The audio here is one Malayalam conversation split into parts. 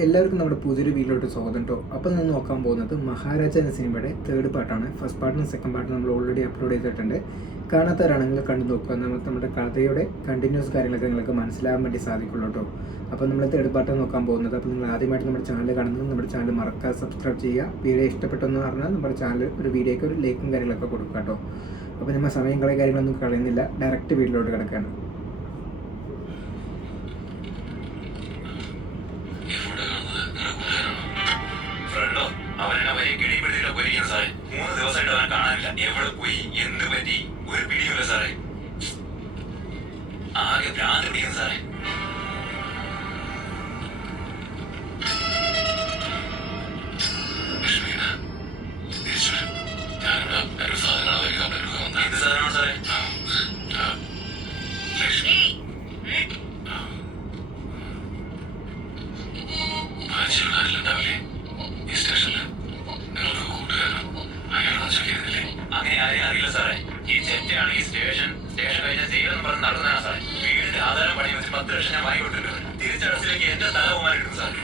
എല്ലാവർക്കും നമ്മുടെ പുതിയൊരു വീഡിയോയിലോട്ട് സ്വാഗതം കേട്ടോ. അപ്പോൾ നമ്മൾ നോക്കാൻ പോകുന്നത് മഹാരാജ എന്ന സിനിമയുടെ തേർഡ് പാർട്ടാണ്. ഫസ്റ്റ് പാർട്ടും സെക്കൻഡ് പാർട്ടും നമ്മൾ ഓൾറെഡി അപ്ലോഡ് ചെയ്തിട്ടുണ്ട്. കാണാത്തവരാണെങ്കിൽ കണ്ടു നോക്കുക. നമുക്ക് നമ്മുടെ കഥയുടെ കണ്ടിന്യൂസ് കാര്യങ്ങളൊക്കെ നിങ്ങൾക്ക് മനസ്സിലാകാൻ വേണ്ടി സാധിക്കുള്ളൂ കേട്ടോ. അപ്പോൾ നമ്മൾ തേർഡ് പാർട്ട് നോക്കാൻ പോകുന്നത്. അപ്പോൾ നിങ്ങൾ ആദ്യമായിട്ട് നമ്മുടെ ചാനൽ കാണുന്നത് നമ്മുടെ ചാനൽ മറക്കാതെ സബ്സ്ക്രൈബ് ചെയ്യുക. വീഡിയോ ഇഷ്ടപ്പെട്ടെന്ന് പറഞ്ഞാൽ നമ്മുടെ ചാനൽ ഒരു വീഡിയോയ്ക്ക് ഒരു ലൈക്കും കാര്യങ്ങളൊക്കെ കൊടുക്കുക കേട്ടോ. അപ്പോൾ നമ്മൾ സമയം കാര്യങ്ങളൊന്നും കളയുന്നില്ല, ഡയറക്റ്റ് വീഡിയോയിലോട്ട് കിടക്കുകയാണ്. സാറേ 3 ദിവസമായിട്ട് അവനെ കാണാനില്ല. എവിടെ പോയി, എന്ത് പറ്റി, ഒരു പിടിയുമില്ല സാറേ. ആകെ ഭ്രാന്ത് പിടിക്കുന്നു സാറേ. എന്ത് സാധനമാണ് സാറേ? അങ്ങനെ ആരെയും അറിയില്ല സാറേ. ഈ ചെറ്റയാണെങ്കിൽ സ്റ്റേഷൻ കഴിഞ്ഞാൽ ജയിലെന്ന് പറഞ്ഞ് നടന്നതാണ് സാറേ. വീടിന്റെ ആധാരം പണി വെച്ച് 10 ലക്ഷം ഞാൻ വാങ്ങിക്കൊണ്ടിരുന്നു. തിരിച്ചടച്ചിലേക്ക് എന്റെ തല പോകാൻ കിട്ടും സാറേ.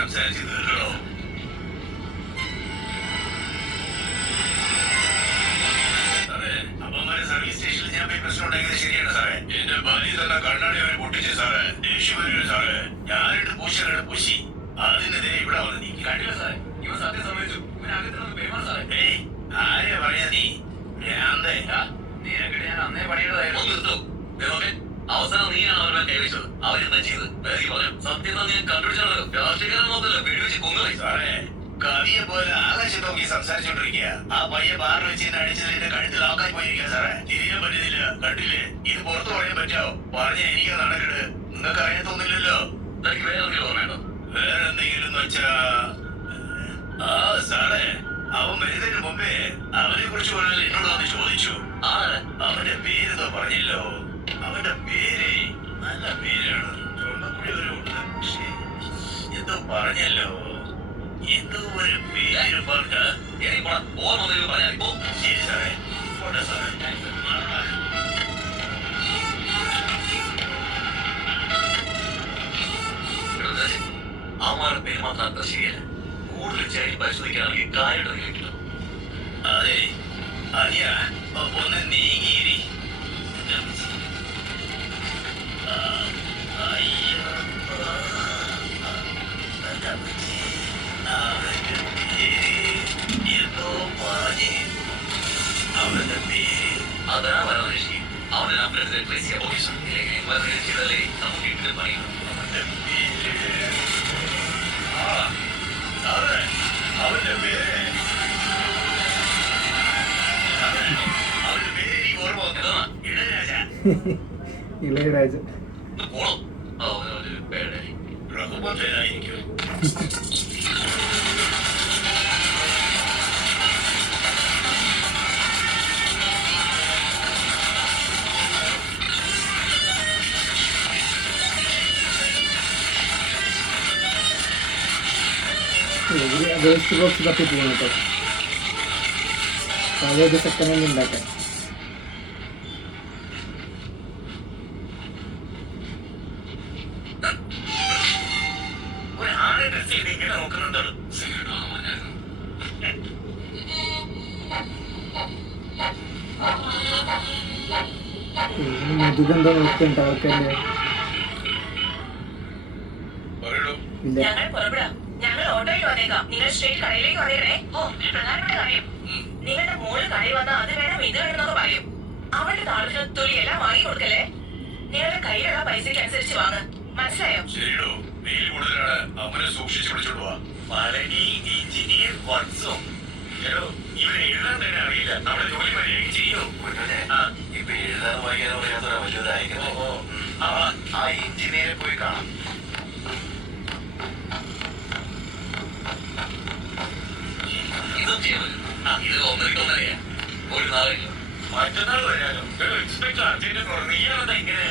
സംസാരിച്ച് തീർക്കണോ? സർവീസ് സ്റ്റേഷനിൽ ഞാൻ പോയി പ്രശ്നം ഉണ്ടാക്കിയത് ശരിയാണ് സാറേ. എന്റെ ഭാര്യ തന്നെ കണ്ണാടി അവരെ പൊട്ടിച്ചു സാറേ. ദേഷ്യം വരില്ല സാറേ. ഞാനിട്ട് പൂശിയുടെ പൂശി അതിനെതിരെ ഇവിടെ വന്ന് നീ കണ്ടില്ല സാറേ. ഇവ സത്യം സംബന്ധിച്ചു. ഇവനകത്ത് പെരുമാറും സാറേ. ആരെയാ പറയാ നീ? നിനക്കിട്ട് ഞാൻ അന്നേ പണിയുന്നതായിരുന്നു. അവസാനം നീയാണ് അവരുടെ കൈവച്ചത്. അവരെന്താ ചെയ്ത് സത്യം ഞാൻ കണ്ടുപിടിച്ചത്. രാഷ്ട്രീയക്കാരൻ നോക്കല്ലോ, വെടിവെച്ച് കൊന്നുകളി സാറേ. കവിയെ പോലെ ആകാശം നോക്കി സംസാരിച്ചോണ്ടിരിക്കുക. ആ പയ്യെ ബാറിൽ വെച്ച് അടിച്ചത് എന്റെ കഴുത്തിൽ ആക്കാൻ പോയിരിക്കുക സാറേ. തിരിയാൻ പറ്റുന്നില്ല. കണ്ടില്ലേ? ഇത് പുറത്തു പറയാൻ പറ്റോ? പറഞ്ഞ എനിക്ക് നടക്കരുത്. നിങ്ങൾക്ക് അറിയത്തൊന്നുമില്ലല്ലോ. തനിക്ക് വേറെ എന്തെങ്കിലും ഓർമ്മയുണ്ടോ? വേറെ എന്തെങ്കിലും വെച്ചാ സാറേ, അവൻ വരുന്നതിന് മുമ്പേ അവനെ കുറിച്ച് പറഞ്ഞാൽ എന്നോട് വന്ന് ചോദിച്ചു. അവന്റെ പേരെന്തോ പറഞ്ഞല്ലോ. അവന്റെ പേര് നല്ല പേരാണ്. തൊണ്ടക്കുഴിവരുണ്ട്. പക്ഷേ എന്തോ പറഞ്ഞല്ലോ. എന്തോ ഒരു പേര് പറഞ്ഞ ശരി സാറേ. പോട്ടെ സാറേ. അവന്മാരുടെ പേര് മാത്രം അത്ര ശരിയല്ല. കൂടുതൽ ചെറിയ പരിശോധിക്കുകയാണെങ്കിൽ കാര്യമായിട്ട് കിട്ടും. അതെ അനിയ ഒന്ന് നീങ്ങിയിരി. അവന്റെ പേര് അതാ വരാതെ അവനെ ചെയ്താലേ നമുക്ക് ഇട്ട് പണിയും. അവന്റെ പേര് അവന്റെ പേര് എനിക്ക് ഓർമ്മ വന്നതാ. ഇളയരാജ. ഇളയരാജ പോണോ? അവനൊരു പേടായി റഘുപതനായിരിക്കും. വേസ്റ്റ് ബോക്സ് തപ്പി പോകുന്നു കേട്ടോ. പഴയത് സെക്കൻഡ് ഹാൻഡ് ഉണ്ടാക്കാൻ. മുതുകെന്തോ നോക്കുന്നുണ്ട് ആൾക്കാരുടെ. നിങ്ങളുടെ മോള് കടയിൽ വന്നാൽ അത് വേണം ഇത് വേണം എന്നൊക്കെ പറയും. അവളുടെ താളത്തിന് തൊലി എല്ലാം വാങ്ങി കൊടുക്കല്ലേ. നിങ്ങളുടെ കയ്യിലുള്ള പൈസക്ക് അനുസരിച്ച് വാങ്ങ്. മനസ്സിലായോ? ശരിയോ? വെയിൽ കൂടുതലാണ്. അവനെ സൂക്ഷിച്ചു പിടിച്ചോണ്ട് പോവാ. പഴനി എഞ്ചിനീയർ വർക്ക്സും ഇവരെ എഴുതാൻ തന്നെ അറിയില്ല. നമ്മുടെ ജോലി മര്യാദയ്ക്ക് ചെയ്യോ? ഇപ്പൊ എഴുതാനും വായിക്കാനും അറിയാത്ത വലിയൊരായിരിക്കും. ആ എഞ്ചിനീയറെ പോയി കാണാം. ഇതും ചെയ്യാൻ ഇത് 1:30 ഒരു നാളില്ല. മറ്റന്നാൾ വരാലോ. ഇൻസ്പെക്ടർ അർജന്റ് പറഞ്ഞു. ഇയാളെന്താ ഇങ്ങനെ?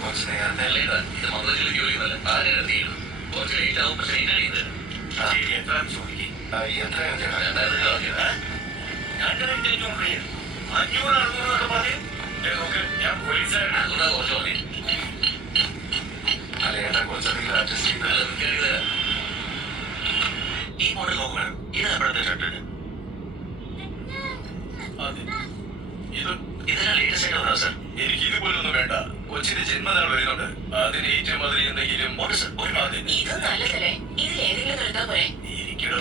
കുറച്ച് നേരത്തെ ഇത് മൊത്തത്തിൽ ജോലി നല്ല കുറച്ച് ലേറ്റ് ആവും. പക്ഷെ എന്നെ ശരി എത്ര ചോദിക്കും. എത്രയാണ് ചേട്ടാ 2000 കളഞ്ഞത്? 2500 500 600 പറഞ്ഞു. നോക്ക്, ഞാൻ പോലീസുകാരൻ. അതുകൊണ്ടാ കുറച്ച് പറഞ്ഞു. അല്ല ഏട്ടാ, കുറച്ചധികം അഡ്ജസ്റ്റ് ചെയ്ത് ഈ മോഡൽ നോക്ക് വേണം. ഇത് എപ്പോഴത്തെ ഷർട്ട്? ഇതിനാ ലേറ്റസ്റ്റ് ആയിട്ട് വരാം സാർ. എനിക്ക് ഇതുപോലൊന്നും വേണ്ട. കൊച്ചിന്റെ ജന്മനാൾ വരുന്നുണ്ട്. അതിന് ഏറ്റവും അതിൽ എന്തെങ്കിലും ഒരു മാധ്യമം ഇത് നല്ലതല്ലേ? ഇതിൽ ഏതെങ്കിലും എടുത്താ പോരെ? ഇരിക്കണോ?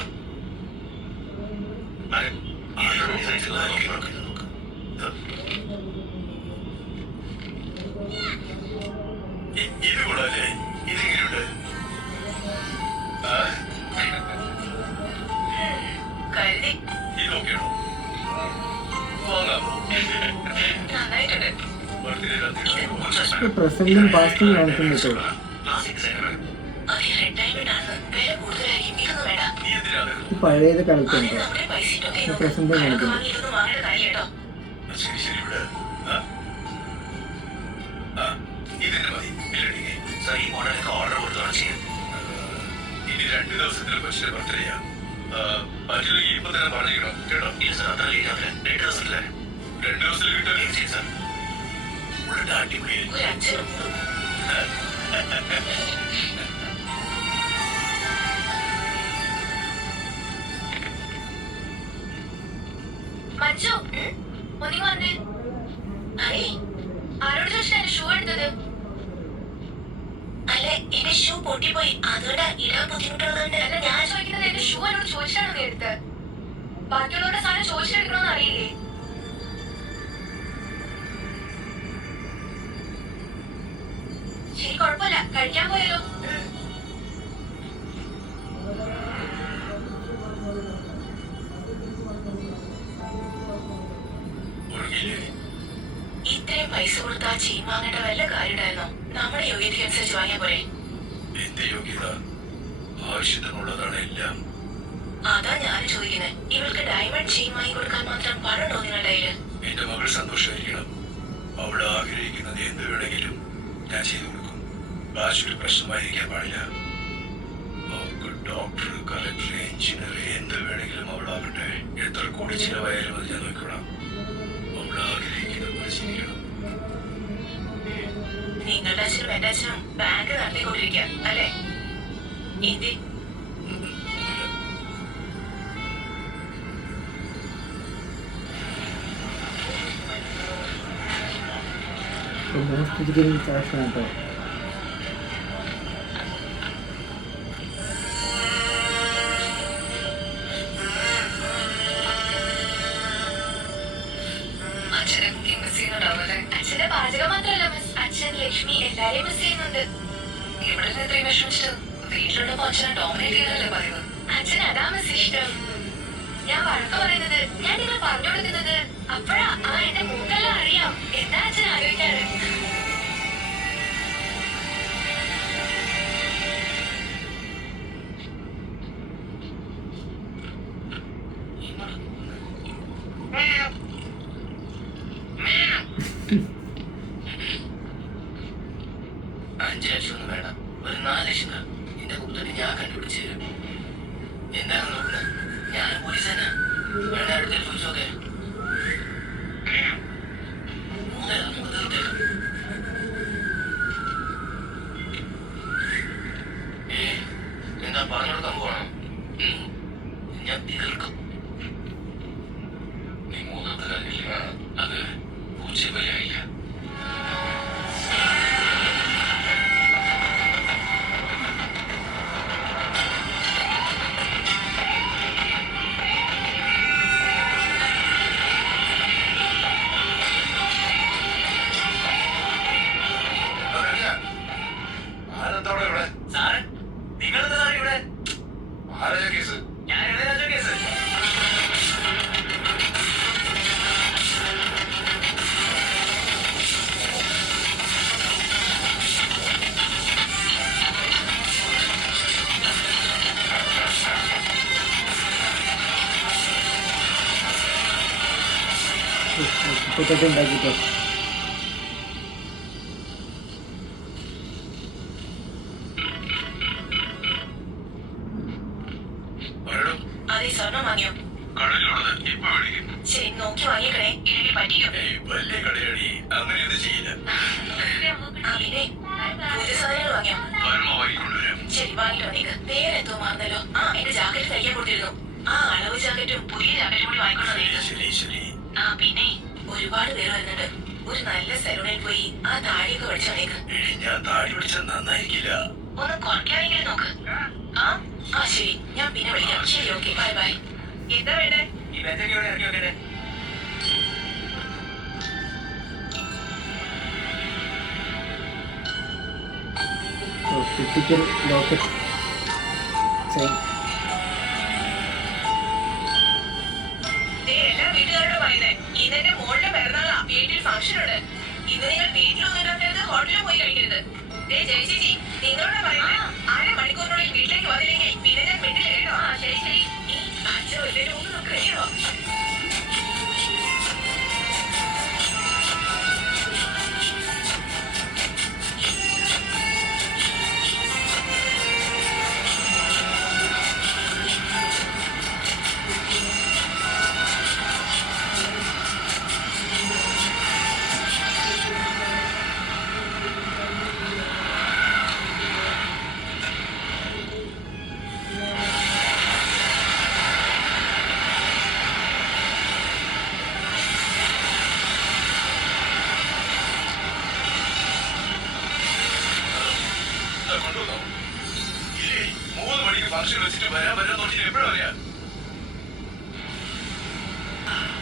ഇത് കൂടല്ലേ? ഇതെങ്ങനെയുണ്ട്? കരുതി ഇതൊക്കെയാണോ? വാങ്ങാമോ? നന്നായിട്ടുണ്ട്. പ്രസന്റും പാസ്റ്റും കാണിക്കുന്നു കേട്ടോ. Classic centre. അത് റെഡ് ഡയമണ്ട് ആണ്. വില കൂടുതലായിരിക്കും. ഇതൊന്നും വേണ്ട. നീ എന്തിനാണ്? ഇത് പഴയത് അതിന് കളിക്കുന്നുണ്ടോ? നമ്മുടെ പൈസ ഇട്ടൊക്കെ ഇത് പ്രസന്റ് കാണിക്കുന്നു. വാങ്ങി ഇതൊന്നും വാങ്ങേണ്ട കാര്യം കേട്ടോ. ശരി ശരി ഇവിടെ ഇതിന് മതി. ബില്ലടിക്കേ. സാർ ഈ മോഡലൊക്കെ ഓർഡർ കൊടുത്താണ് ചെയ്യാം. ഇനി 2 ദിവസത്തിൽ കൊച്ചിന്റെ ബർത്ത്ഡേയാ. പറ്റില്ലെങ്കിൽ ഇപ്പൊ തന്നെ പറഞ്ഞിരിക്കണം കേട്ടോ. ഇല്ല സാർ, അത്ര ലേറ്റ് ആവില്ല. 2 ദിവസത്തില്ലേ? 2 ദിവസത്തിൽ കിട്ടാൻ ചെയ്യും സാർ. ഇവിടെ അടിപൊളി. ഒരു അച്ഛനും കൂടും. മഞ്ജു, ഒന്നിങ്ങ് വന്നേ. അയ്, ആരോട് ചോദിച്ചാ എന്റെ ഷൂ എടുത്തത്? അല്ല, എന്റെ ഷൂ പൊട്ടിപ്പോയി. അതുകൊണ്ടാ ഇടാൻ ബുദ്ധിമുട്ടുള്ളതുകൊണ്ട്. അല്ല, ഞാൻ ചോദിക്കുന്നത് എന്റെ ഷൂ എന്നോട് ചോദിച്ചാണോ നീ എടുത്തത്? ബാക്കിയുള്ളവരുടെ സാധനം ചോദിച്ചെടുക്കണമെന്ന് അറിയില്ലേ? ശരി, കുഴപ്പമില്ല. കഴിക്കാൻ പോയല്ലോ. ഇത്രയും പൈസ കൊടുത്ത് ആ ചെയിൻ വാങ്ങേണ്ട വല്ല കാര്യമുണ്ടായിരുന്നോ? നമ്മുടെ യോഗ്യതയ്ക്ക് അനുസരിച്ച് വാങ്ങിയാ പോരെ? എന്റെ യോഗ്യത ആവശ്യത്തിനുള്ളതാണ് എല്ലാം. അതാ ഞാൻ ചോദിക്കുന്നത്. ഇവൾക്ക് ഡയമണ്ട് ചെയിൻ വാങ്ങി കൊടുക്കാൻ മാത്രം പണമുണ്ടോ നിങ്ങളുടെ കയ്യില്? എന്റെ മകൾ സന്തോഷമായിരിക്കണം. അവൾ ആഗ്രഹിക്കുന്നത് എന്ത് വേണമെങ്കിലും ഞാൻ ചെയ്തു കൊടുക്കും. കാശൊരു പ്രശ്നമായിരിക്കാൻ പാടില്ല. അവൾക്ക് ഡോക്ടർ, കളക്ടർ, എഞ്ചിനീയർ എന്ത് വേണമെങ്കിലും അവളാകട്ടെ. എത്ര കോടി ചിലവായാലും അത് ഞാൻ നോക്കണം. അവൾ ആഗ്രഹിക്കുന്ന പോലെ ജീവിക്കണം. നിങ്ങളുടെ അച്ഛനും എന്റെ അച്ഛനും ബാങ്ക് നടത്തിക്കൊണ്ടിരിക്കുക അല്ലേ? എന്തി മോസ്റ്റ് ഡിഗ്രി ഫാഷൻ കേട്ടോ. അച്ഛനെ കുക്കിംഗ് മിസ് ചെയ്യുന്നുണ്ടാവുമല്ലേ? അച്ഛന്റെ പാചകം മാത്രമല്ല മിസ്, അച്ഛൻ ലക്ഷ്മി എല്ലാരെയും മിസ് ചെയ്യുന്നുണ്ട്. ഇവിടെ നിന്ന് ഇത്രയും വിഷമിച്ചിട്ട് വീട്ടിലുള്ളപ്പോ അച്ഛനെ ഡോമിനേറ്റ് ചെയ്യാനല്ലേ പറയുന്നത്? അച്ഛൻ അതാ മിസ് ഇഷ്ടം. ഞാൻ വഴക്ക് പറയുന്നത്, ഞാൻ നിങ്ങൾ പറഞ്ഞു കൊടുക്കുന്നത്. അപ്പഴാ ആ എന്റെ മൂക്കെല്ലാം അറിയാം. എന്താ അച്ഛൻ ആലോചിക്കാറ്? $5 ലക്ഷം ഒന്നും വേണം. ഒരു 4 ലക്ഷം തരാം. എന്റെ കുത്തനെ ഞാൻ കണ്ടുപിടിച്ചു തരും. എന്താണ് നോക്കുന്നത്? ഞാൻ പോലീസാണ്. വേണ്ട, അടുത്ത ചോദിച്ചോക്കെ. എന്താ പറഞ്ഞെടുക്കാൻ പോകണം? ഞാൻ തീർക്കും. നീ 3ാമത്തെ കാര്യമില്ല, അത് പൂച്ചവലിയായില്ല. ഇപ്പൊക്കെ ഉണ്ടാക്കിട്ടോ. അത് വാങ്ങിയോ? കടയിലുള്ളത് ഇപ്പൊ മേടിക്കും. ശരി, നോക്കി വാങ്ങിക്കണേ, ഇല്ലെങ്കിൽ പറ്റിക്കും. വലിയ കടയടി, അങ്ങനെയൊന്നും ചെയ്യില്ല. പിന്നെ പൂജ സാധനങ്ങൾ വാങ്ങിയോ? വരുമ്പോ വാങ്ങിക്കൊണ്ടുവരാം. ശരി, വാങ്ങിട്ടോ നീക്ക്. വേറെന്തോ മറന്നല്ലോ. എന്റെ ജാക്കറ്റ് തയ്ക്കാൻ കൊടുത്തിരുന്നു. അളവ് ജാക്കറ്റും പുതിയ ജാക്കറ്റും കൂടി വാങ്ങിക്കൊണ്ടോ നീക്ക്. ശരി. പിന്നെ ഒരുപാട് പേര് വരുന്നുണ്ട്. ഒരു നല്ല സലൂണിൽ പോയി ആ താടിയൊക്കെ പഠിച്ചോ നീക്ക്. ഞാൻ താടി പിടിച്ചാൽ നന്നായിരിക്കില്ല. ഒന്ന് കുറയ്ക്കാനെങ്കിലും നോക്ക്. ശരി, ഞാൻ പിന്നെ വിളിക്കാം. ശരി, ഓക്കെ, ബൈ ബൈ. എന്താ വേണ്ടേ? ഈ ബെഞ്ചൊക്കെ ഇവിടെ ഇറക്കി വെക്കട്ടെ. Critical locket chain. എല്ലാ വീട്ടുകാരോടും പറയുന്നേ, ഇന്നെന്റെ മോളുടെ പിറന്നാളാ. വീട്ടിൽ ഫംഗ്ഷൻ ഉണ്ട്. ഇന്ന് നിങ്ങൾ വീട്ടിലൊന്നും ഉണ്ടാക്കരുത്, ഹോട്ടലിൽ പോയി കഴിക്കരുത്. ജയചേച്ചി, നിങ്ങളോട് പറയുന്നേ, 1/2 മണിക്കൂറിനുള്ളിൽ വീട്ടിലേക്ക് വന്നില്ലെങ്കിൽ പിന്നെ ഞാൻ വീട്ടിൽ കേട്ടോ. ശരി. ഈ അച്ഛൻ എല്ലാവരും ഒന്ന് നമുക്ക് കഴിയോ? കൊണ്ടുവന്നോ? ഇല്ലേ, 3 മണിക്ക് ഫംഗ്ഷൻ വെച്ചിട്ട് വരാൻ നോക്കി എപ്പോഴാ വരിക?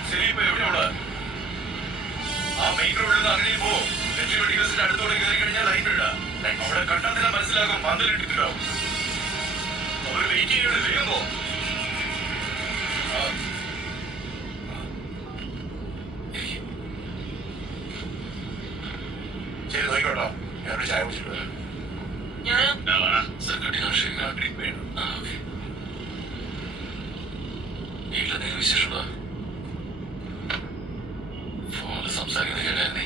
ശരി, ഇപ്പൊ എവിടെയുള്ള ആ മെയിൻ റോഡിൽ നിന്ന് അങ്ങനെ പോ. വെറ്റി മെഡിക്കൽസിന്റെ അടുത്തോടെ കയറി കഴിഞ്ഞാൽ ലൈൻ ഇടാം. അവിടെ കണ്ടാൽ തന്നെ മനസ്സിലാകും പന്തലിട്ടിട്ടുണ്ടാവും. അവര് വെയിറ്റ് ചെയ്യണേ, വേഗം പോ. ശരി, നോക്കിക്കോട്ടോ. ഞാനൊരു ചായ കുടിച്ചിട്ട് വരാം. വീട്ടിലെന്തെങ്കിലും വിശേഷമുണ്ടോ? ഫോണിൽ സംസാരിക്കുന്നത് കേട്ടായിരുന്നേ.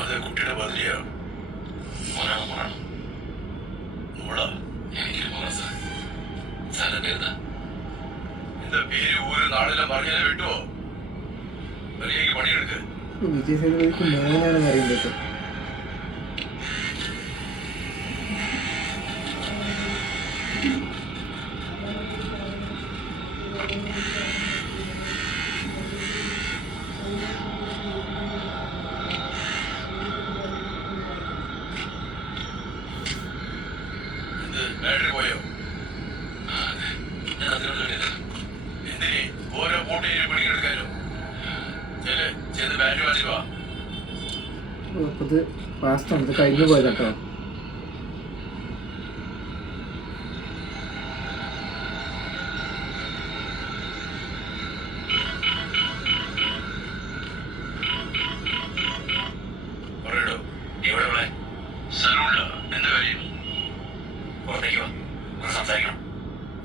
അത് കുട്ടിയുടെ ബദലിയാ. മോളാണ്. മോളാ? എനിക്കൊരു മോളാ സാർ. സാറിന്റെ പേരെന്താ? എന്താ പേര് ഊര് നാളെല്ലാം പറഞ്ഞാലേ വിട്ടുവോ? വലിയ പണിയെടുക്ക്. വിജയ് സേതുപതിക്ക് മോനാണെന്ന് അറിയുന്നത്. ബാറ്ററി പോയോ? എന്തിനെ ഓരോ കൂട്ടയിൽ പണിയെടുക്കാനോ? ചെന്ന് ബാറ്ററി വാങ്ങിച്ചു വാ. ഇത് ഫാസ്റ്റാണ്, ഇത് കഴിഞ്ഞു പോയത് കേട്ടോ. പറയടോ, എവിടെ സലൂണില? എന്താ കാര്യം? പുറത്തേക്ക് വാ, സംസാരിക്കണം.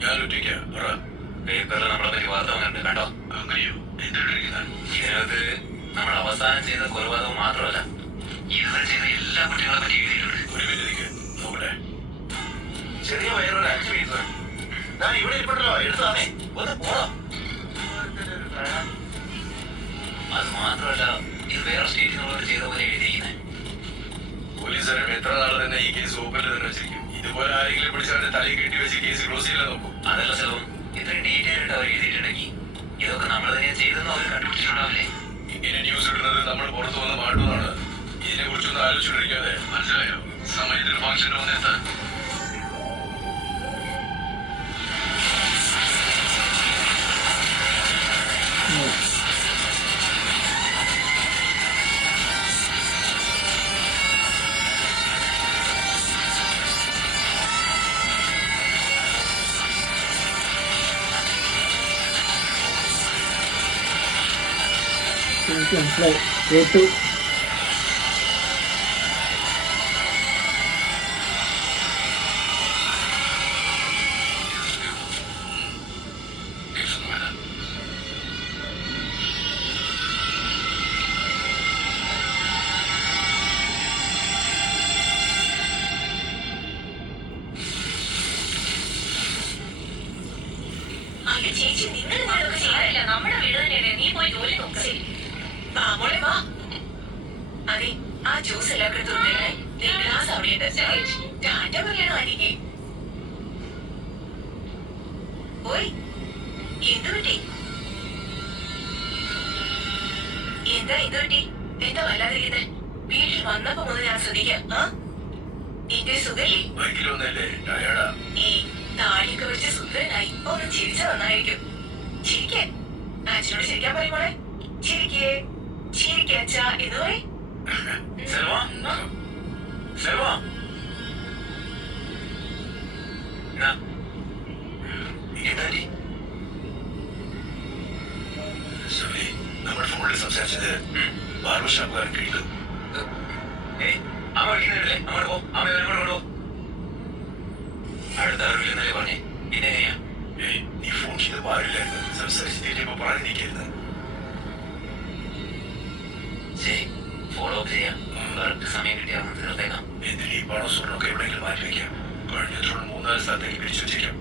ഞാൻ ഒറ്റയ്ക്കാ. പറ. പേപ്പറിൽ നമ്മളെ പറ്റി വാർത്ത വന്നിട്ടുണ്ട് കേട്ടോ. അങ്ങനെയോ? എന്തിനാ? ഇതിനകത്ത് നമ്മൾ അവസാനം ചെയ്ത കൊലപാതകം മാത്രമല്ല, ഇതുവരെ ചെയ്ത എല്ലാ കുട്ടികളെ പറ്റി എഴുതിയിട്ടുണ്ട്. ഒരു മിനിറ്റ് നോക്കട്ടെ. ചെറിയ വയറൊരു 5 മീറ്റർ. ഞാൻ ഇവിടെ ഇരിപ്പുണ്ടല്ലോ, എടുത്തതാണേ. ഒന്ന് പോടാ. അത് മാത്രമല്ല, ഇത് വേറെ സ്റ്റേറ്റിനുള്ളവർ ചെയ്ത പോലെ എഴുതിയിരിക്കുന്നത്. പോലീസുകാരും എത്ര നാൾ തന്നെ ഈ കേസ് ഓപ്പണിൽ തന്നെ വെച്ചിരിക്കും. ഇതുപോലെ ആരെങ്കിലും പിടിച്ചവരുടെ തലയിൽ കെട്ടി വെച്ച് കേസ് ക്ലോസ് ചെയ്യാൻ നോക്കും. അതല്ല ചെലവും ഇത്രയും ഡീറ്റെയിൽ ആയിട്ട് അവർ എഴുതിയിട്ടുണ്ടെങ്കിൽ ഇതൊക്കെ നമ്മൾ തന്നെ ചെയ്തെന്ന് അവർ കണ്ടുപിടിച്ചിട്ടുണ്ടാവില്ലേ? ഇങ്ങനെ ന്യൂസ് ഇടുന്നത് നമ്മൾ പുറത്തു വന്ന് മാറ്റുന്നതാണ്. ഇതിനെ കുറിച്ചൊന്നും ആലോചിച്ചുകൊണ്ടിരിക്കാതെ, മനസ്സിലായോ? സമയത്തിന് ഫംഗ്ഷൻ വന്നെത്താൻ. എനിക്ക് മനസ്സിലായി, കേട്ടു. ചേച്ചി നിങ്ങൾ നമ്മുടെ വീട് തന്നെയല്ലേ, നീ പോയി ജോലി നോക്ക്. ശരി, വാ മോളെ വാ. അതെ, ആ ജ്യൂസ് എല്ലാം എടുത്തുകൊണ്ടേ ഗ്ലാസ് അവിടെയുണ്ട്. ടാറ്റ പറയണോ ആന്റിക്ക്? ഓയ്, എന്ത് പറ്റി? എന്താ എന്ത് പറ്റി? എന്താ വല്ലാതിരിക്കുന്നത്? വീട്ടിൽ വന്നപ്പോ മുതൽ ഞാൻ ശ്രദ്ധിക്കാം. എന്റെ സുഖല്ലേ? ഈ താടിയൊക്കെ വെച്ച് സുന്ദരനായി ഒന്ന് ചിരിച്ച നന്നായിരിക്കും. ചിരിക്കേ, അച്ഛനോട് ചിരിക്കാൻ പറയും മോളെ. ചിരിക്കേ ചിരിക്കേ അച്ഛാ എന്ന് പറയും. നമ്മൾ ഫോണിൽ സംസാരിച്ചത് ബാർബർ ഷോപ്പുകാരൻ കഴിയുന്നു. അമ്മ വിളിക്കുന്നില്ലേ? അങ്ങോട്ട് പോ, അമ്മ ഇവരോട് കൊണ്ടോ. അടുത്ത അറിവില്ലെന്നല്ലേ പറഞ്ഞേ, പിന്നെ എങ്ങനെയാ? നീ ഫോൺ ചെയ്ത് പാടില്ലായിരുന്നു, സംസാരിച്ചിട്ട് പറഞ്ഞു നീക്കരുത്. ശരി, ഫോളോ അപ്പ് ചെയ്യാം. കറക്റ്റ് സമയം കിട്ടിയാൽ തീർത്തേക്കാം. എന്തിനീ പണം സ്വർണ്ണമൊക്കെ എവിടെയെങ്കിലും മാറ്റി വയ്ക്കാം. കഴിഞ്ഞ 3-4 സ്ഥലത്തേക്ക് പിടിച്ചു വെച്ചേക്കാം.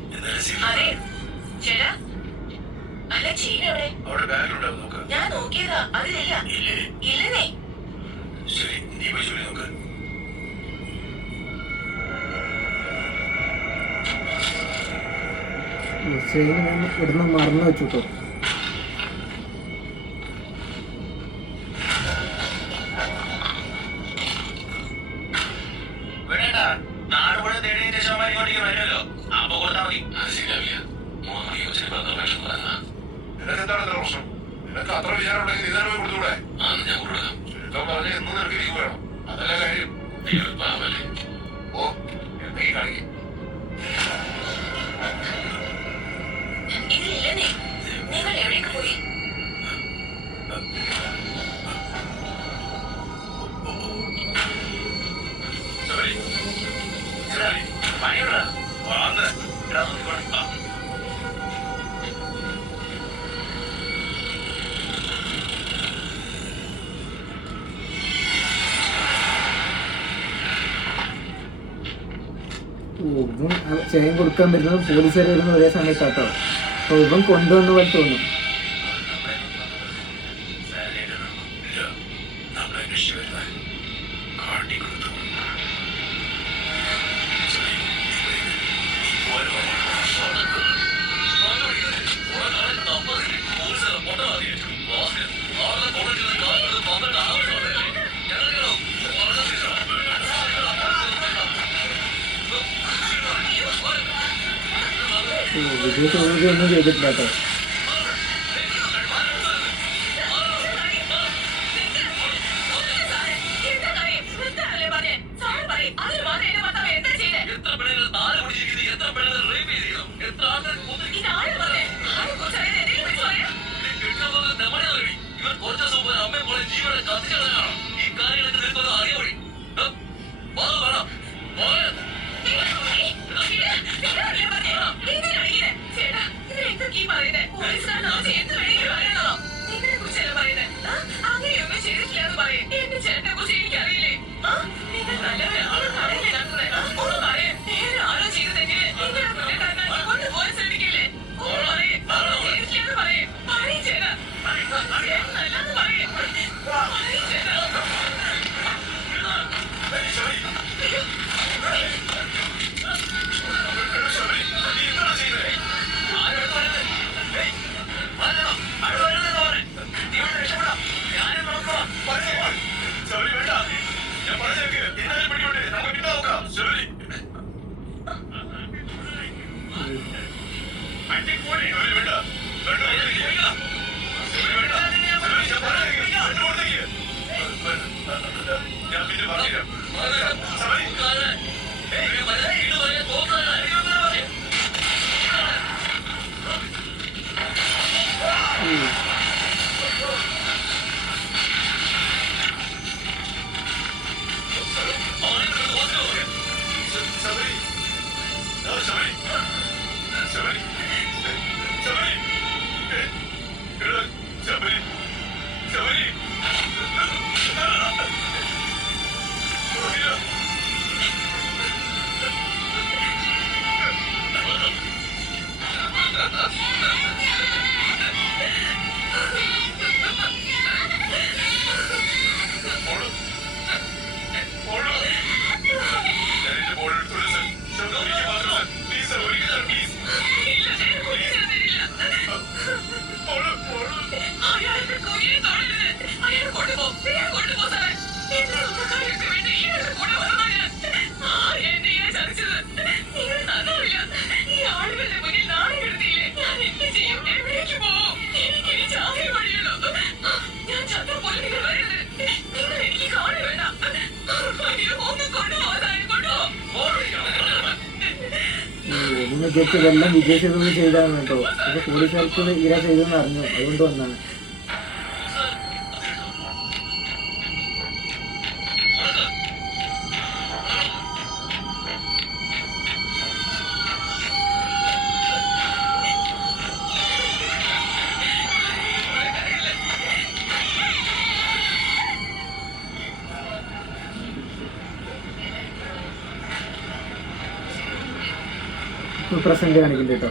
അവിടെ ബാഗിലുണ്ടാവും, നോക്ക്. ഞാൻ നോക്കിയതാ, അതിലില്ല. ഇല്ലെന്നേ. ശരി, നീ പോയി ജോലി നോക്ക്. ചെയിൻ ഞാൻ ഇവിടുന്ന് മറന്നു വെച്ചു കേട്ടോ. നാട് മുഴുവൻ തേടിയതിന്റെ ശേഷം ഇങ്ങോട്ടേക്ക് വരുമല്ലോ, അപ്പൊ കൊടുത്താൽ മതി. അത് ശരിയാവില്ല. 3 മണിക്ക് കൊച്ചിന് 12 ലക്ഷം തരാ. നിനക്ക് എന്താണ് ഇത്ര പ്രശ്നം? നിനക്ക് അത്ര വിചാരം ഉണ്ടെങ്കിൽ നീ തന്നെ പോയി കൊടുത്തൂടെ? അന്ന് ഞാൻ കൊടുക്കാം. പറഞ്ഞ എന്നും നിനക്ക് ലീവ് വേണം, അതല്ല കാര്യം. പാവല്ലേ. ഓ, എന്തെങ്കിലും കാണിക്കും. ഇതിലില്ലെന്നേ. നിങ്ങൾ എവിടേക്ക് പോയി? പണിയുണ്ടാ വന്ന് ഇടാ നോക്കിക്കോട്ടെ. ഇവൻ ചെയിൻ കൊടുക്കാൻ വരുന്നത് പോലീസുകാർ വരുന്ന ഒരേ സമയത്താട്ടോ. അപ്പോൾ ഇവൻ കൊണ്ടുവന്ന പോലെ തോന്നും. വിജയ് തോന്നുക ഒന്നും ചെയ്തിട്ടില്ല കേട്ടോ. അയാളെ കൊണ്ടുപോ, വേഗം കൊണ്ടുപോ സാറേ. എന്റെ സ്വന്തക്കാരൊക്കെ വേണ്ടി ഇയാളുടെ കൂടെ വന്നതാ ഞാൻ. എന്നെ ഇങ്ങനെ ചതിച്ചത് നിങ്ങൾ നന്നാവില്ല. ഈ ആളുകളുടെ മുന്നിൽ നാണം കെടുത്തിയില്ലേ? ഞാൻ എന്ത് ചെയ്യും? എവിടേക്ക് പോവും? എനിക്കിനി ചാകെ വഴിയുള്ളൂ. ഞാൻ ചത്ത പോലെ നിങ്ങൾ വരരുത്. നിങ്ങൾ എനിക്ക് കാണ വേണ്ട. അയ്യോ, ഒന്ന് കൊണ്ടുപോ സാറേ, കൊണ്ടുപോ. നിങ്ങൾ വിചാരിച്ചതെല്ലാം വിജയ് സേതുപതി ചെയ്താണ് കേട്ടോ. പക്ഷെ പോലീസ് സ്ഥലത്ത് ഇര ചെയ്തെന്ന് അറിഞ്ഞു, അതുകൊണ്ട് വന്നാണ്. പ്രസന്റ് കാണിക്കുന്നുണ്ട് കേട്ടോ.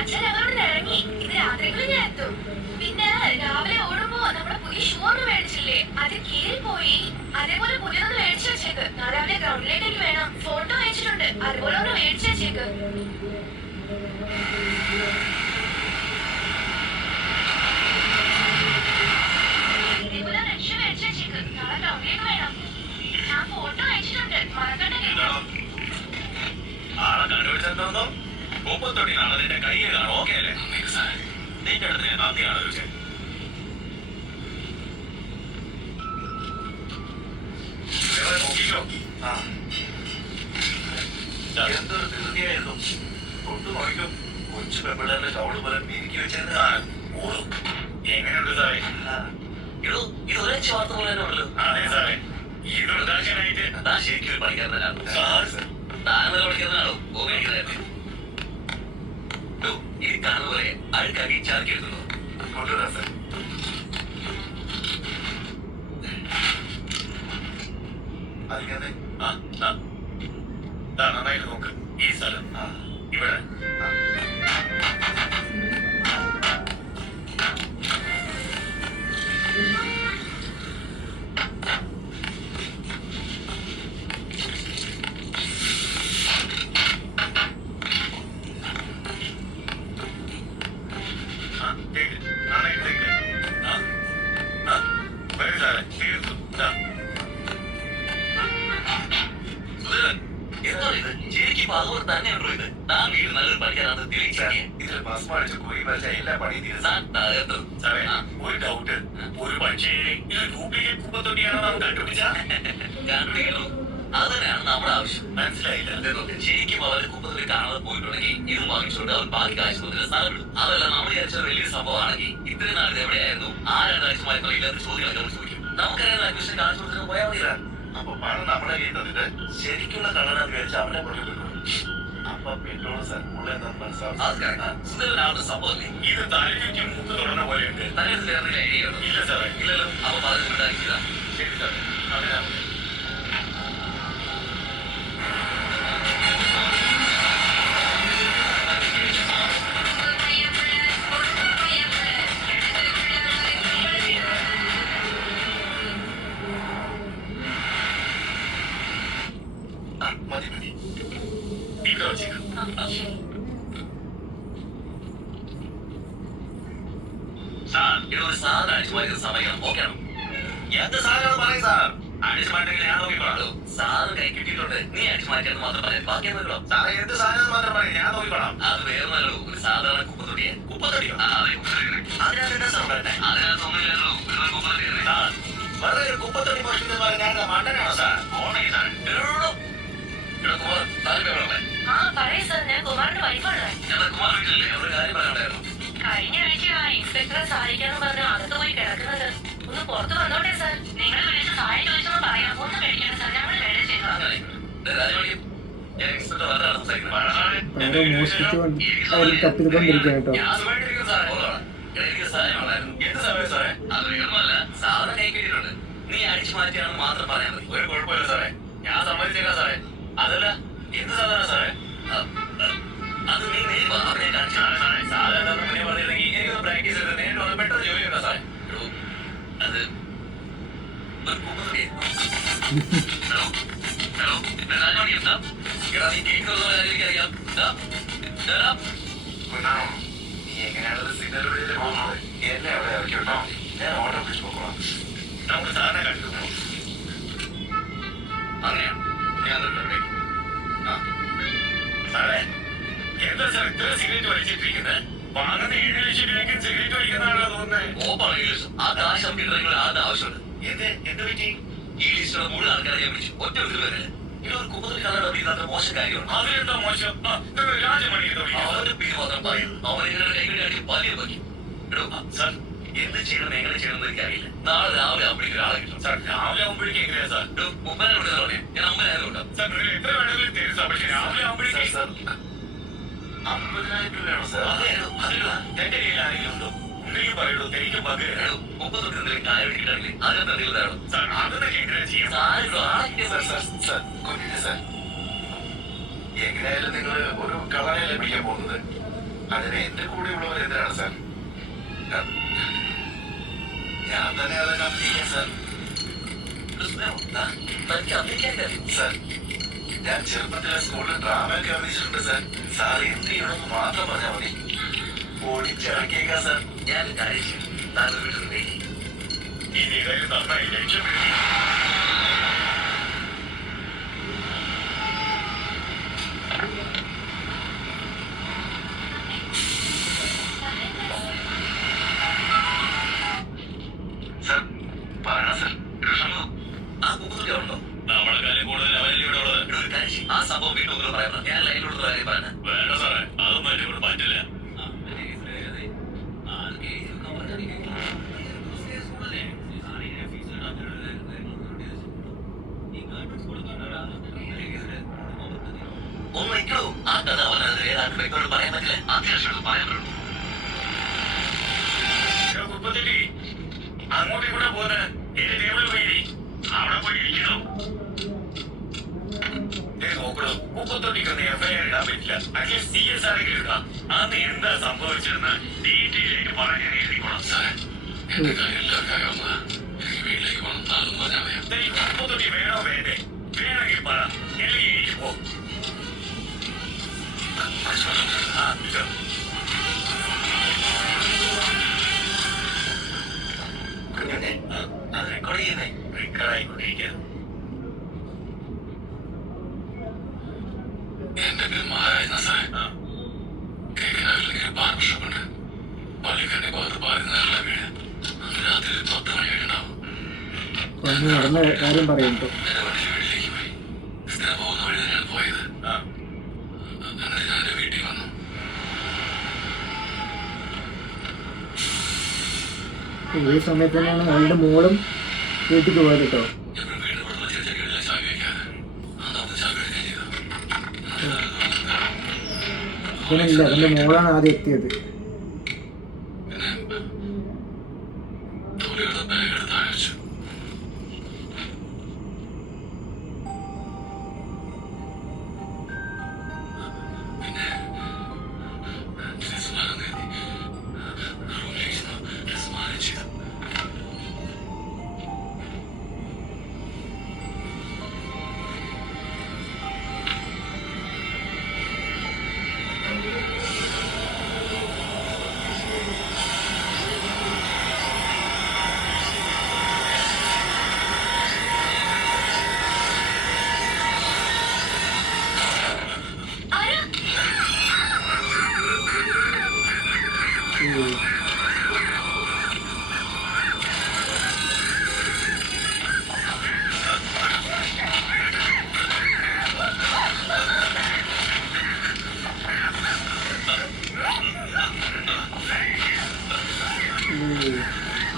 അച്ഛൻ അവരോട് ഇറങ്ങി. ഇത് രാത്രികളിൽ ഞാൻ എത്തും. പിന്നെ രാവിലെ ഓടുമ്പോ നമ്മുടെ പുതിയ ഷൂ ഒന്ന് മേടിച്ചില്ലേ, അത് കീറിപ്പോയി. അതേപോലെ പുതിയതൊന്ന് മേടിച്ചു വെച്ചേക്ക്. നാളെ രാവിലെ ഗ്രൗണ്ടിലേക്ക് എനിക്ക് വേണം. ഫോട്ടോ അയച്ചിട്ടുണ്ട്, അതുപോലെ ഒന്ന് മേടിച്ചു വെച്ചേക്ക്. ഇതേപോലെ രക്ഷ മേടിച്ചു വെച്ചേക്ക്. നാളെ ഗ്രൗണ്ടിലേക്ക് വേണം. ഞാൻ ഫോട്ടോ അയച്ചിട്ടുണ്ട്, മറക്കണ്ട കേട്ടോ. ആളെ കണ്ടുപിടിച്ചോ? മുപ്പത്തൊട്ടിനാണ് നിന്റെ കയ്യിൽ കാണും. ഓക്കെ അല്ലേ? നിന്റെ അടുത്ത് ഞാൻ നന്ദിയാണ് ചോദിച്ചത്. നോക്കിക്കോ. എന്തൊരു ധൃതിയായിരുന്നു. കൊണ്ടു നോക്കിക്കും. കൊച്ചു പെമ്പിള്ളേരുടെ ടൗള് പോലെ മിനുക്കി വെച്ചിരുന്ന ഓടും. എങ്ങനെയുണ്ട് സാറേ? ഇത് ഒരച്ചു വാർത്ത പോലെ തന്നെ ഉണ്ടല്ലോ. അതെ സാറേ, ഇത് ഉണ്ടാക്കാനായിട്ട് താൻ ശരിക്കും ഒരു പഠിക്കാറുണ്ടായിരുന്നു. താങ്കൾ പഠിക്കുന്നതാണോ ഉപയോഗിക്കുന്നത്? ഇത് കാണുന്ന പോലെ അഴുക്കാക്കി ചാർക്കി എടുക്കുന്നു. കൊണ്ടുവരാ സാർ. അതിങ്ങനെ നന്നായിട്ട് നോക്ക്. ഈ സ്ഥലം ഇവിടെ അതിനാണ് നമ്മുടെ ആവശ്യം. മനസ്സിലായില്ല? ശരിക്കും അവര് കുപ്പത്തിൽ കാണാതെ പോയിട്ടുണ്ടെങ്കിൽ ഇത് വാങ്ങിച്ചുകൊണ്ട് അവർ ബാക്കി കാശ് തന്നിട്ട് സ്ഥലം വിടും. അതല്ല നമ്മൾ വിചാരിച്ച വലിയൊരു സംഭവമാണെങ്കിൽ ഇത്രയും നാൾ ഇത് എവിടെയായിരുന്നു, ആരാണ് ആവശ്യമായി ഇല്ലാത്ത ചോദ്യങ്ങളൊക്കെ നമ്മൾ ചോദിക്കും. നമുക്കറിയാം അഡ്മിഷൻ കാശ് കൊടുത്തിട്ട് പോയാൽ മതിയാ. അപ്പൊ പണം നമ്മുടെ കയ്യിൽ തന്നിട്ട് ശരിക്കുള്ള കള്ളനാന്ന് വിചാരിച്ച് അവരെ കൊണ്ടുപോയി. അപ്പൊ പെട്രോൾ സംഭവം ഇത് തലയ്ക്ക് മൂത്ത് തുടർന്ന പോലെയുണ്ട്. തലത്തിൽ ഐഡിയ ഇല്ല സാറേ. ഇല്ലല്ലോ. അപ്പൊ പറഞ്ഞിട്ടുണ്ടാക്കിയതാ. ശരി സാറേ, അങ്ങനെ മതി മതി. ഇവിടെ വെച്ചേക്കാം. സാർ, ഇതൊരു സാധനം അടിച്ചു മാറ്റുന്ന സമയം. ഓക്കെ ആണോ? എന്ത് സാധനം പറയും സാർ? അടിച്ചു മാറ്റെങ്കിൽ ഞാൻ നോക്കിക്കോളാം. സാറ് കൈ കിട്ടിയിട്ടുണ്ട്, നീ അടിച്ചു മാറ്റിയെന്ന് മാത്രം പറയാം. ബാക്കി എന്നോ സാറേ, എന്ത് സാധനം മാത്രം പറയും, ഞാൻ നോക്കിക്കോളാം. അത് വേറെ നല്ലൂ. ഒരു സാധാരണ കുപ്പത്തൊട്ടിയെ. കുപ്പത്തൊട്ടിയോ? അതെ, അതിനകത്ത് എന്താ സംഭവട്ടെ? അതിനകത്ത് ഒന്നുമില്ലല്ലോ, ഒരു കുപ്പത്തൊട്ടി. സാർ, വെറുതെ ഒരു കുപ്പത്തൊട്ടി മോഷിക്കുന്നത് പറഞ്ഞാൽ മണ്ടനാണോ സാർ? ഓണേ സാർ. കുമാറിന്റെ വൈഫാണ്. കുമാർ വീട്ടിലല്ലേ? ഒരു കാര്യം പറയാനുണ്ടായിരുന്നു. കഴിഞ്ഞ ആഴ്ച ഇൻസ്പെക്ടറെ സഹായിക്കാന്ന് പറഞ്ഞ് അകത്ത് പോയി കിടക്കുന്നത്. ഒന്ന് പുറത്ത് വന്നോട്ടെ സാർ. നിങ്ങൾ വിളിച്ച് സഹായം ചോദിച്ചെന്ന് പറയാം. ഒന്ന് പേടിക്കണം സാർ, ഞങ്ങൾ വേറെ ചെയ്തു. മോഷ്ടിച്ചു അവർ തപ്പിക്കൊണ്ടിരിക്കുക കേട്ടോ. സാധനം കൈ കിട്ടിയിട്ടുണ്ട്, നീ അടിച്ചു മാറ്റിയാണെന്ന് മാത്രം പറയാൻ മതി. ഒരു കുഴപ്പമില്ല സാറേ, ഞാൻ സമ്മതിച്ചേക്കാം സാറേ. അതല്ല, എന്ത് സാധനം സാറേ? അത് നീ അവിടെ കാണിച്ചാണ് സാറേ. സാധാരണ മുന്നേ പറഞ്ഞിരുന്നെങ്കിൽ എനിക്കൊന്ന് പ്രാക്ടീസ് ചെയ്ത് നേരിട്ട് വന്ന് പെട്ടെന്ന് ജോലി ഉണ്ടോ സാറേ? അത് ഒരു കുപ്പത്തൊട്ടി. ഹലോ ഹലോ, നീ കേൾക്കുന്ന എനിക്കറിയാം. നീ എങ്ങനെയാണത് സിഗ്നൽ വഴിയില് പോകുന്നത്? എന്നെ അവിടെ ഇറക്കി വിട്ടോ. ഞാൻ ഓർഡർ നമുക്ക് സാറിനെ കണ്ടു അങ്ങനെയാ ഞാൻ സാറേ എന്താ സാർ ഇത്ര സിഗരറ്റ് വലിച്ചിട്ടിരിക്കുന്നത് വാങ്ങുന്ന 7 ലക്ഷം രൂപയ്ക്ക് സിഗരറ്റ് വലിക്കുന്നതാണല്ലോ തോന്നുന്നത് ഓ പറയൂ ആ കാശ് നമുക്ക് ഇടങ്ങൾ ആദ്യം ആവശ്യമുണ്ട് എന്ത് പറ്റി ഈ ലിസ്റ്റിലുള്ള മുഴുവൻ ആൾക്കാരെ ഞാൻ വിളിച്ചു ഒറ്റ ഒരു വരെ ഇതൊരു കുപ്പത്തിൽ കള്ളട മോശം കാര്യമാണ് അതിലെന്താ മോശം രാജമണി അവന്റെ പേര് മാത്രം പറയുന്നു അവനെ കൈകടി അടിച്ച് വലിയ പറ്റി എടോ സാർ എന്ത് ചെയ്യണം എങ്ങനെ ചെയ്യണം എന്ന് എനിക്കറിയില്ല നാളെ രാവിലെ ആകുമ്പോഴേക്കും ഒരാളെ കിട്ടും സാർ രാവിലെ ആകുമ്പോഴേക്കും എങ്ങനെയാ സാർ 30,000 പറയാം ഞാൻ 50,000 ഉണ്ടാവും സാർ നിങ്ങൾ എത്ര വേണമെങ്കിലും തരും സാർ പക്ഷേ രാവിലെ ആകുമ്പോഴേക്കും 50,000 രൂപയാണോ സാർ എന്റെ കയ്യിൽ ആരെങ്കിലും ഉണ്ടോ ഉണ്ടെങ്കിൽ പറയുള്ളൂ എനിക്ക് പകരം 30 എന്തെങ്കിലും കാര്യം കിട്ടാറില്ലേ അതിനകത്ത് എന്തെങ്കിലും തരണം സാർ അതൊക്കെ എങ്ങനെ ചെയ്യാം സാർ കുഞ്ഞില്ല സാർ എങ്ങനെയായാലും നിങ്ങൾ ഒരു കളറയല്ലേ പിടിക്കാൻ പോകുന്നത് അതിന് എന്റെ കൂടെയുള്ളവർ എന്തിനാണ് സാർ ഞാൻ തന്നെ അതൊക്കെ അഭിനയിക്കാം സാർ സാർ ഞാൻ ചെറുപ്പത്തിലെ സ്കൂളിൽ ഡ്രാമയൊക്കെ അഭിനയിച്ചിട്ടുണ്ട് സാർ സാർ എന്ത് ചെയ്യണമെന്ന് മാത്രം പറഞ്ഞാൽ മതി ഓടിച്ചിറക്കിയേക്കാം സാർ ഞാൻ കാര്യം താങ്കൾ വീട്ടിൽ ഇനി നന്നായി രക്ഷപ്പെടുത്തി സാർ പറയണ സാർ ആ കുപ്പുതൊക്കെ ഉണ്ടോ നമ്മുടെ കാര്യം കൂടുതൽ അവൈലബിൾ ആ സംഭവം വീണ്ടും ഒന്നും പറയാം ഞാൻ ലൈനിലുള്ള കാര്യം പറഞ്ഞ വേണ്ട സാറേ അതൊന്നും എന്നെ കൊണ്ട് പറ്റില്ല ഒന്ന് നിൽക്കൂ ആ കഥ അവനത് ഏതാണ്ട് വ്യക്തോട് പറയാൻ പറ്റില്ല അത്യാവശ്യം പറയാൻ പറ്റുള്ളൂ അങ്ങോട്ടും കൂടെ പോകുന്ന എന്റെ ടേബിളിൽ പോയി അവിടെ പോയി ഇരിക്കണോ നോക്കണോ മുപ്പത്തൊട്ടിക്കൊന്ന് എഫ്ഐആർ ഇടാൻ പറ്റില്ല അറ്റ്ലീസ്റ്റ് CS ആരെങ്കിലും ഇടാം അന്ന് എന്താ സംഭവിച്ചതെന്ന് ഡീറ്റെയിൽ ആയിട്ട് പറയാൻ എഴുതിക്കോളാം സാറേ എന്റെ കാര്യം എല്ലാവർക്കും അറിയാവുന്ന എനിക്ക് വീട്ടിലേക്ക് പോകണം നാളും പറഞ്ഞാൽ മുപ്പത്തൊട്ടി വേണോ വേണ്ടേ വേണമെങ്കിൽ പറ അല്ലെങ്കിൽ എനിക്ക് പോ കുഞ്ഞുണ്ടെ അത് റെക്കോർഡ് ചെയ്യുന്നേ റെക്കോർഡായിക്കൊണ്ടിരിക്കുക എന്റെ പേര് മഹാരാജ് സാറേ കേക്കിനാവില്ലെങ്കിൽ ബാർബർ ഷോപ്പ് ഉണ്ട് പള്ളിക്കണ്ടി ഭാഗത്ത് പാരുന്നതല്ല വീട് അന്ന് രാത്രി 10 മണി കഴിഞ്ഞാവും നടന്ന കാര്യം പറയുന്നു എന്റെ വണ്ടി വീട്ടിലേക്ക് പോയി സ്ഥിരം പോകുന്ന വഴി തന്നെയാണ് പോയത് എന്നിട്ട് ഞാൻ എന്റെ വീട്ടിൽ വന്നു ഈ സമയത്ത് തന്നെയാണ് അവളുടെ മോളും വീട്ടിലേക്ക് പോയത് കേട്ടോ ഇല്ല അവന്റെ മോളാണ് ആദ്യം എത്തിയത്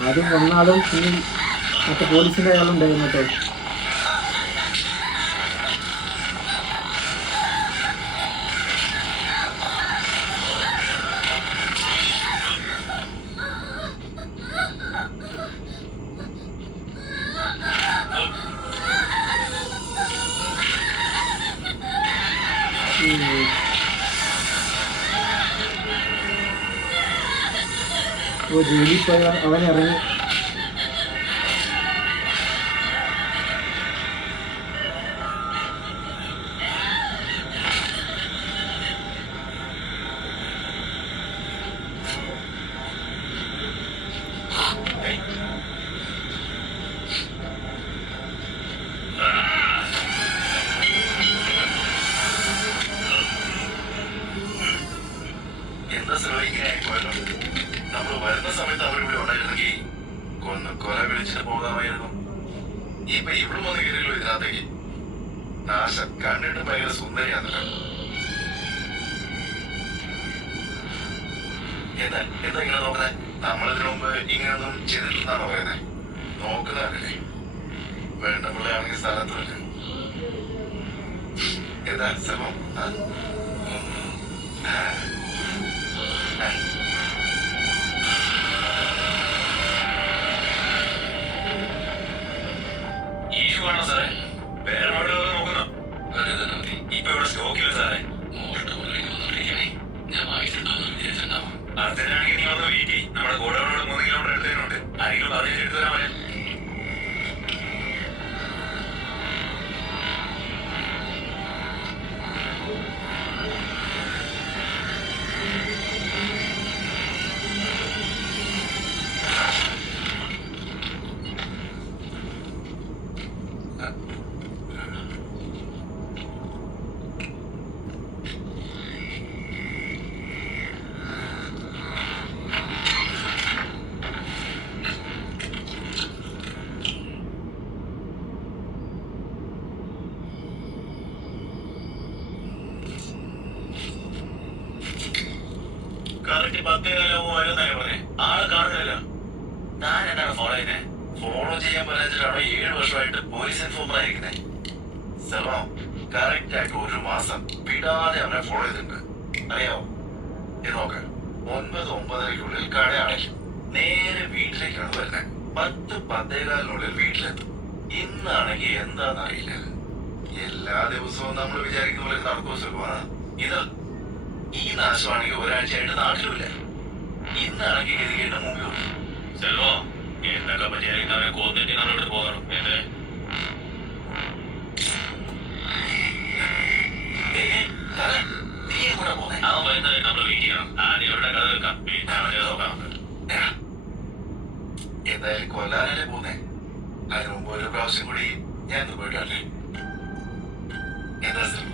ആദ്യം വന്നാലും ഇനി മറ്റേ പോലീസിൻ്റെ അയാളുണ്ടായിരുന്നു കേട്ടോ ജയിലിൽ പോയ അവൻ ഇറങ്ങി നമ്മൾ വരുന്ന സമയത്ത് അവരിവിടെ ഉണ്ടായിരുന്നെങ്കിൽ കൊല വിളിച്ചിട്ട് പോകാമായിരുന്നു. ഇപ്പൊ ഇവിടെ വന്ന് കയറിയല്ലോ ഇതിനകത്തേക്ക്. നാശം കണ്ടിട്ട് ഭയങ്കര സുന്ദരിയാണല്ലോ. എന്താ ഇങ്ങനെ നോക്കുന്നേ? നമ്മളിതിനു മുമ്പ് ഇങ്ങനൊന്നും ചെയ്തിട്ടില്ലെന്നാണോ പറയുന്നത്? നോക്കുന്നതല്ലേ? വേണ്ട പിള്ളയാണെങ്കിൽ സ്ഥലത്ത് വരും. എന്താ ശ്രമം? ഇഷ്യൂ ആണോ സാറേ? വേറെ എവിടെയൊക്കെ നോക്കുന്നോ? ഇപ്പൊ ഇവിടെ സ്റ്റോക്കില്ല സാറേ. ഞാൻ വായിച്ചിട്ടുണ്ടോന്ന് വിചാരിച്ചിട്ടുണ്ടാവും. അതിനാണെങ്കിൽ നീ വന്ന് വെയിറ്റ് ചെയ്യും. നമ്മുടെ ഗോഡൌണിനോട് 3 കിലോമീറ്റർ എടുത്തതിനുണ്ട്. ആരെങ്കിലും പറഞ്ഞ് എടുത്തു തരാൻ പറയാം. കറക്റ്റ് 10 കാലവും വരുന്നല്ലേ പറഞ്ഞേ? ആളെ കാണുന്നില്ല. ഞാൻ എന്താണ് ഫോളോ ചെയ്യുന്നത്? ഫോളോ ചെയ്യാൻ പറ്റാച്ചിട്ടാണോ 7 വർഷമായിട്ട് പോലീസ് ഇൻഫോമർ ആയിരിക്കുന്നത്? സെറോ കറക്റ്റ് ആയിട്ട് 1 മാസം വിടാതെ അവനെ ഫോളോ ചെയ്തിട്ടുണ്ട്. അറിയാവോ? ഇത് നോക്ക്, 9-9:30 കട അടയ്ക്കും. നേരെ വീട്ടിലേക്കാണ് വരുന്നത്. 10-10:15 വീട്ടിലെത്തും. ഇന്നാണെങ്കിൽ എന്താണെന്നറിയില്ല. എല്ലാ ദിവസവും നമ്മൾ വിചാരിക്കുന്ന പോലെ നടക്കുമോ സെൽവാ? ഇത് ഈ നാശമാണെങ്കിൽ ഒരാഴ്ചയായിട്ട് നാട്ടിലുമില്ല. ഇന്നാണെങ്കിൽ ഗതികേണ്ട മുമ്പിൽ വന്നു. സെൽവോ എന്തൊക്കെ പറ്റിയാലും അവനെ കൊന്നിട്ട് നമ്മളിവിടെ പോകണം. എന്റെ നീ എങ്ങോട്ടാ പോന്നെ? അവൻ വരുന്നത് നമ്മൾ വെയിറ്റ് ചെയ്യണം. ആദ്യം അവരുടെ കഥ വെക്കാം, പിന്നെ അവനെ നോക്കാം. എന്തായാലും കൊല്ലാനല്ലേ പോന്നെ. അതിന് മുമ്പ് ഒരു പ്രാവശ്യം കൂടി ഞാൻ പോയിട്ടല്ലേ? എന്താ സെൽവോ?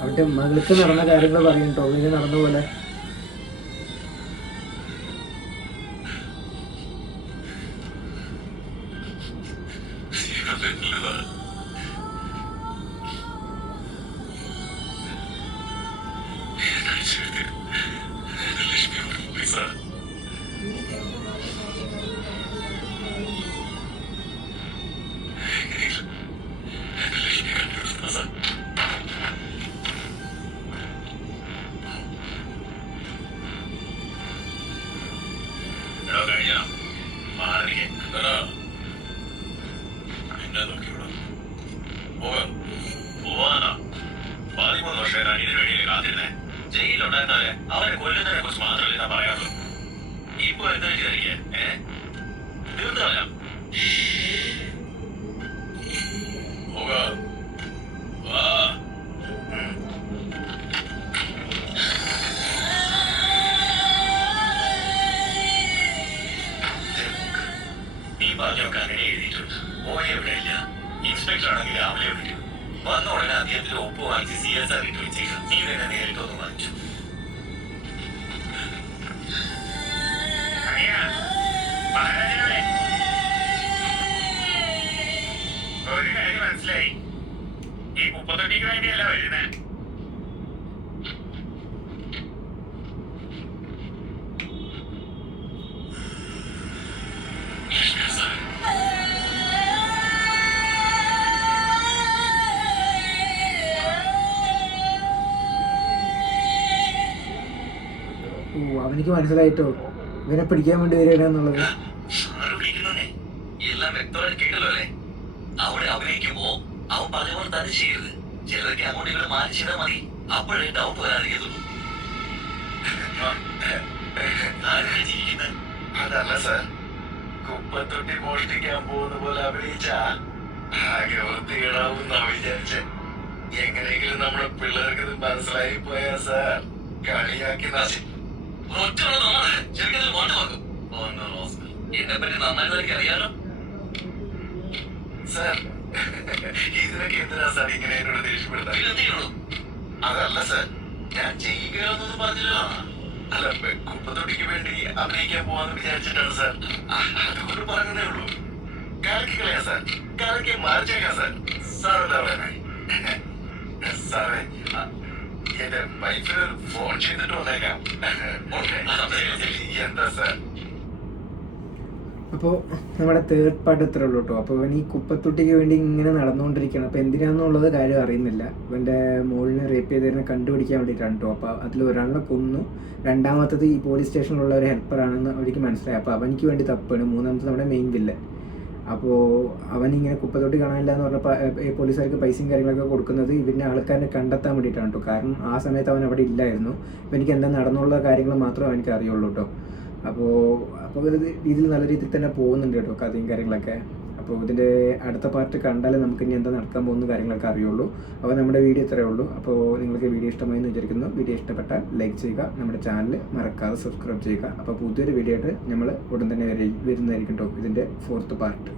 അവന്റെ മകൾക്ക് നടന്ന കാര്യങ്ങൾ പറയും. ടോവിന് നടന്ന പോലെ. ജയിലുണ്ടായിരുന്നാലേ അവരെ കൊല്ലുന്നതിനെ കുറിച്ച് മാത്രമല്ലേ ഞാൻ പറയാറുള്ളൂ. ഇപ്പൊ എന്താ വിചാരിക്കേ? തീർന്നല്ല നീ പറഞ്ഞൊക്കെ അങ്ങനെ എഴുതിയിട്ടുണ്ട്. പോയ എവിടെയില്ല. ഇൻസ്പെക്ടർ ആണെങ്കിൽ രാവിലെ വിളിക്കും. വന്ന ഉടനെ അദ്ദേഹത്തിന്റെ ഒപ്പ് വാങ്ങിച്ച് CSR ഇട്ട് ശേഷം നീ തന്നെ നേരിട്ടൊന്ന് വാങ്ങിച്ചു. ഒരു കാര്യം മനസ്സിലായി, ഈ 38 വേണ്ടിയല്ല വരുന്നേ. അവനിക്ക് മനസ്സിലായിട്ടോ ഇവനെ പിടിക്കാൻ വേണ്ടി വരികയാണെന്നുള്ളത്. എല്ലാം വ്യക്തമായിട്ട് കേട്ടല്ലോ അല്ലേ? അവിടെ അഭിനയിക്കുമ്പോ അവൻ പറഞ്ഞ പോലെ തന്നെ ചെയ്യരുത്. ചിലരൊക്കെ അങ്ങോട്ട് ഇവിടെ മാറ്റി ചെയ്താൽ മതി. അപ്പോഴേ ഡൗട്ട് വരാതിരിക്കത്തുള്ളൂ. അതല്ല സാർ, കുപ്പത്തൊട്ടി മോഷ്ടിക്കാൻ പോകുന്ന പോലെ അഭിനയിച്ച ആകെ വൃത്തികേടാവുന്ന വിചാരിച്ച് എങ്ങനെയെങ്കിലും നമ്മുടെ പിള്ളേർക്ക് ഇത് മനസ്സിലായി പോയാ സാർ കളിയാക്കി നശി എന്നെ പറ്റി നന്നായിട്ട് എനിക്ക് അറിയാലോ സാർ. ഇതിനൊക്കെ എന്തിനാ സാർ ഇങ്ങനെ എന്നോട് ദേഷ്യപ്പെടുത്താൻ? അതല്ല സാർ, ഞാൻ ചെയ്യുകയാണെന്നൊന്നും പറഞ്ഞില്ല. അല്ല, കുപ്പത്തൊട്ടിക്ക് വേണ്ടി അഭിനയിക്കാൻ പോവാന്ന് വിചാരിച്ചിട്ടാണ് സാർ. അതുകൊണ്ട് പറഞ്ഞതേ ഉള്ളൂ. കലക്കി കളയാ സാർ, കലക്കി മറിച്ചേക്കാം സാർ. സാർ എന്താ പറയുന്നേ? സാറേ, എന്റെ വൈഫിന് ഫോൺ ചെയ്തിട്ട് വന്നേക്കാം. എന്താ സാർ? അപ്പോൾ നമ്മുടെ തേർഡ് പാർട്ട് ഇത്രേ ഉള്ളൂ കേട്ടോ. അപ്പോൾ ഇവൻ ഈ കുപ്പത്തൊട്ടിക്ക് വേണ്ടി ഇങ്ങനെ നടന്നുകൊണ്ടിരിക്കുകയാണ്. അപ്പോൾ എന്തിനാണെന്നുള്ളത് കാര്യം അറിയുന്നില്ല. ഇവൻ്റെ മോളിനെ റേപ്പ് ചെയ്തതിനെ കണ്ടുപിടിക്കാൻ വേണ്ടിയിട്ടാണ് കേട്ടോ. അപ്പോൾ അതിൽ ഒരാളെ കൊന്നു, രണ്ടാമത്തത് ഈ പോലീസ് സ്റ്റേഷനിലുള്ള ഒരു ഹെൽപ്പറാണെന്ന് അവർക്ക് മനസ്സിലായി. അപ്പോൾ അവനിക്ക് വേണ്ടി തപ്പാണ്. മൂന്നാമത്തെ നമ്മുടെ മെയിൻ വില്ലൻ. അപ്പോൾ അവനിങ്ങനെ കുപ്പത്തൊട്ടി കാണാനില്ല എന്ന് പറഞ്ഞപ്പോൾ ഈ പോലീസുകാർക്ക് പൈസയും കാര്യങ്ങളൊക്കെ കൊടുക്കുന്നത് ഇവൻ്റെ ആൾക്കാരെ കണ്ടെത്താൻ വേണ്ടിയിട്ടാണ് കേട്ടോ. കാരണം ആ സമയത്ത് അവൻ അവിടെ ഇല്ലായിരുന്നു. അപ്പോൾ എനിക്ക് എന്താ നടന്നുള്ള കാര്യങ്ങൾ മാത്രമേ എനിക്ക് അറിയുള്ളൂ കേട്ടോ. അപ്പോൾ ഇത് ഇതിൽ നല്ല രീതിയിൽ തന്നെ പോകുന്നുണ്ട് കേട്ടോ, കഥയും കാര്യങ്ങളൊക്കെ. അപ്പോൾ ഇതിൻ്റെ അടുത്ത പാർട്ട് കണ്ടാലേ നമുക്ക് ഇനി എന്താ നടക്കാൻ പോകുന്ന കാര്യങ്ങളൊക്കെ അറിയുള്ളൂ. അപ്പോൾ നമ്മുടെ വീഡിയോ ഇത്രയേ ഉള്ളൂ. അപ്പോൾ നിങ്ങൾക്ക് വീഡിയോ ഇഷ്ടമായി എന്ന് വിചാരിക്കുന്നു. വീഡിയോ ഇഷ്ടപ്പെട്ടാൽ ലൈക്ക് ചെയ്യുക, നമ്മുടെ ചാനൽ മറക്കാതെ സബ്സ്ക്രൈബ് ചെയ്യുക. അപ്പോൾ പുതിയൊരു വീഡിയോ ആയിട്ട് നമ്മൾ ഉടൻ തന്നെ വരുന്നതായിരിക്കും കേട്ടോ, ഇതിൻ്റെ 4th പാർട്ട്.